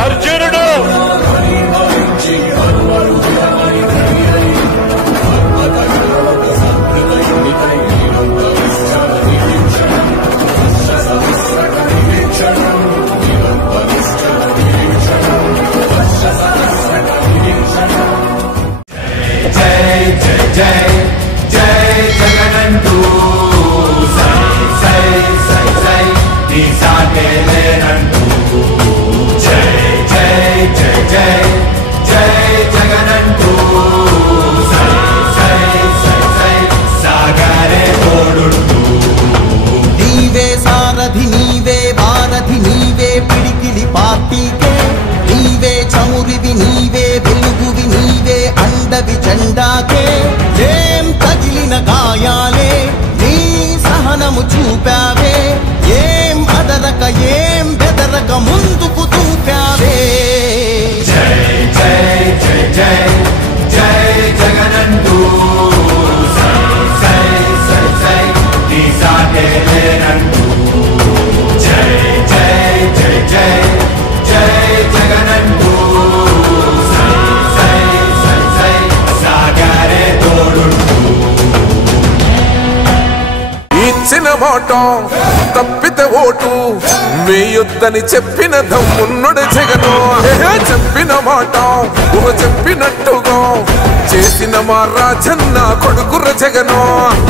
అర్జునుడు పార్టీకే నీవే చమురివి నీవే వెలుగువి నీవే అండవి జెండాకే ఏం తగిలిన గాయాలే నీ సహనము చూపావే ఏం అదరక ఏం బెదరక ముందుకు దూకావే జై జై జై జై జై జగనంటూ సై సై సై సై నీ సాటే లేనంటూ జై జై జై జై జై జగనంటూ సై సై సై సై సాగరే తోడుంటూ ఇచ్చిన మాట తప్పితే ఓటు వేయొద్దని చెప్పిన దమ్మున్నడు జగను చెప్పిన మాట చెప్పినట్టుగా చేసిన మా రాజన్న కొడుకుర జగను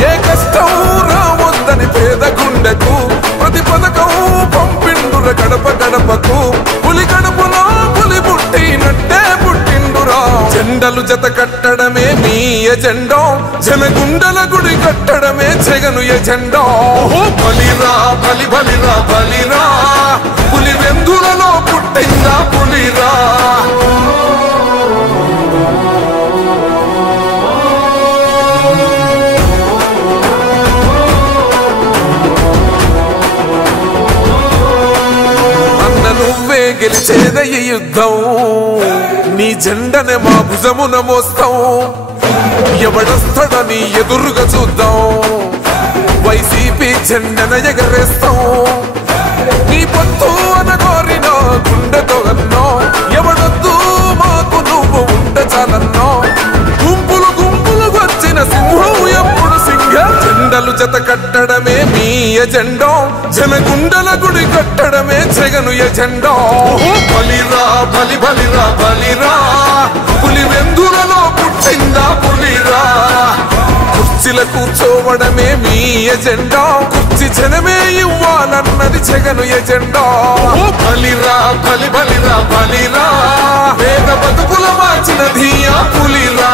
ఏ కష్టం రావద్దని పేద గుండెకు ప్రతి పథకం పంపిండుర గడప గడపకు పులి గడపలో పులి పుట్టినట్టే పుట్టిండురా జెండలు జత కట్టడమే మీ ఎజెండా జనగుండల గుడి కట్టడమే జగను ఎజెండా బలిరా బలి బలిరా బలిరా పులి వెందులలో పుట్టిందా పులిరా అన్న నువ్వే గెలిచేదయ్య యుద్ధం నీ జెండనే మా భుజమున మోస్తాం ఎవడొస్తాడని ఎదురుగా చూద్దాం వైసీపీ జెండన ఎగరేస్తాం నీ పొత్తు అనగోరిన గుండెతో అన్నో ఎవడొద్దు మాకు నువ్వు ఉండ చాలన్నో గుంపులు గుంపులు వచ్చిన సింహం ఎప్పుడు సింహ జెండలు జత కట్టడమే మీ ఎజెండా జనగుండల గుడి కట్టడమే జగను ఎజెండా బలిరా బలి బలిరా బలిరా పులి వెందులలో పుట్టిందా పులిరా కుర్చీల కూర్చోవడమే మీ ఎజెండా కుర్చీ జనమే ఇవ్వాలన్నది జగను ఎజెండా బలిరా బలి బలిరా బలిరా పేద బతుకుల మార్చినది ఆ పులిరా